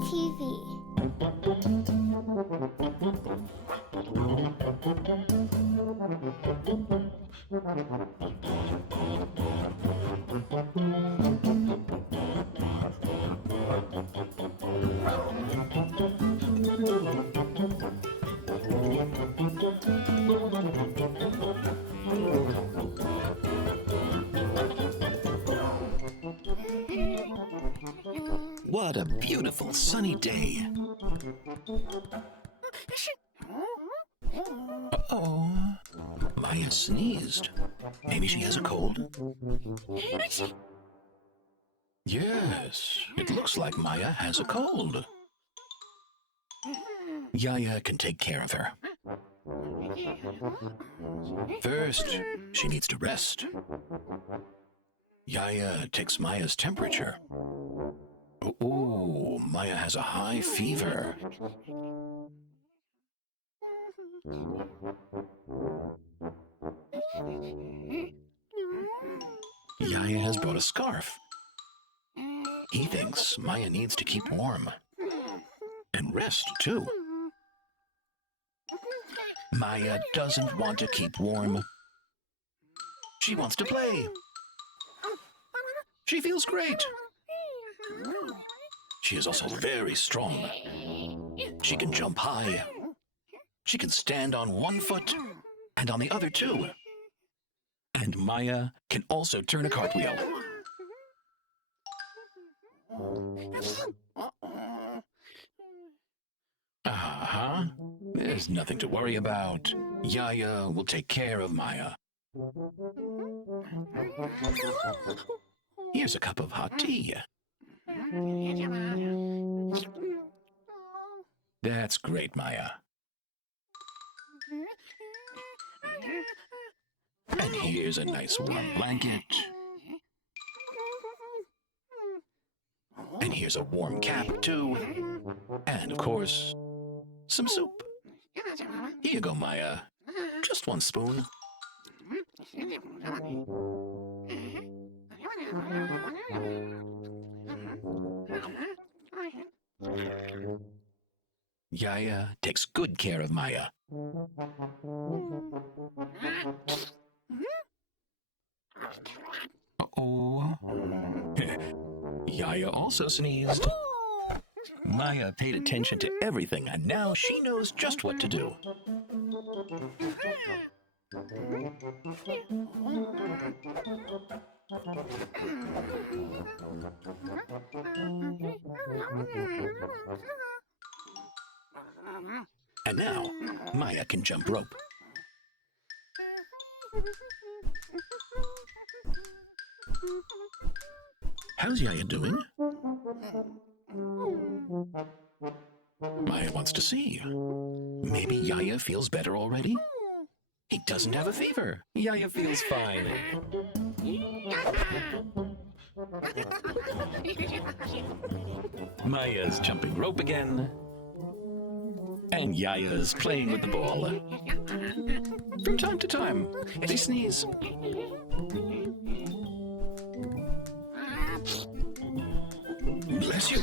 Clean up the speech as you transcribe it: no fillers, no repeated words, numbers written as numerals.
BabyTV. What a beautiful sunny day. Uh-oh. Maya sneezed. Maybe she has a cold? Yes, it looks like Maya has a cold. Yaya can take care of her. First, she needs to rest. Yaya takes Maya's temperature. Oh, Maya has a high fever. Yaya has brought a scarf. He thinks Maya needs to keep warm. And rest, too. Maya doesn't want to keep warm. She wants to play. She feels great. She is also very strong. She can jump high. She can stand on one foot and on the other too. And Maya can also turn a cartwheel. There's nothing to worry about. Yaya will take care of Maya. Here's a cup of hot tea. That's great, Maya. And here's a nice warm blanket. And here's a warm cap, too. And, of course, some soup. Here you go, Maya. Just one spoon. Yaya takes good care of Maya. Uh-oh. Yaya also sneezed. Maya paid attention to everything, and now she knows just what to do. And now, Maya can jump rope. How's Yaya doing? Maya wants to see. Maybe Yaya feels better already? He doesn't have a fever. Yaya feels fine. Maya's jumping rope again. And Yaya's playing with the ball. From time to time, they sneeze. Bless you.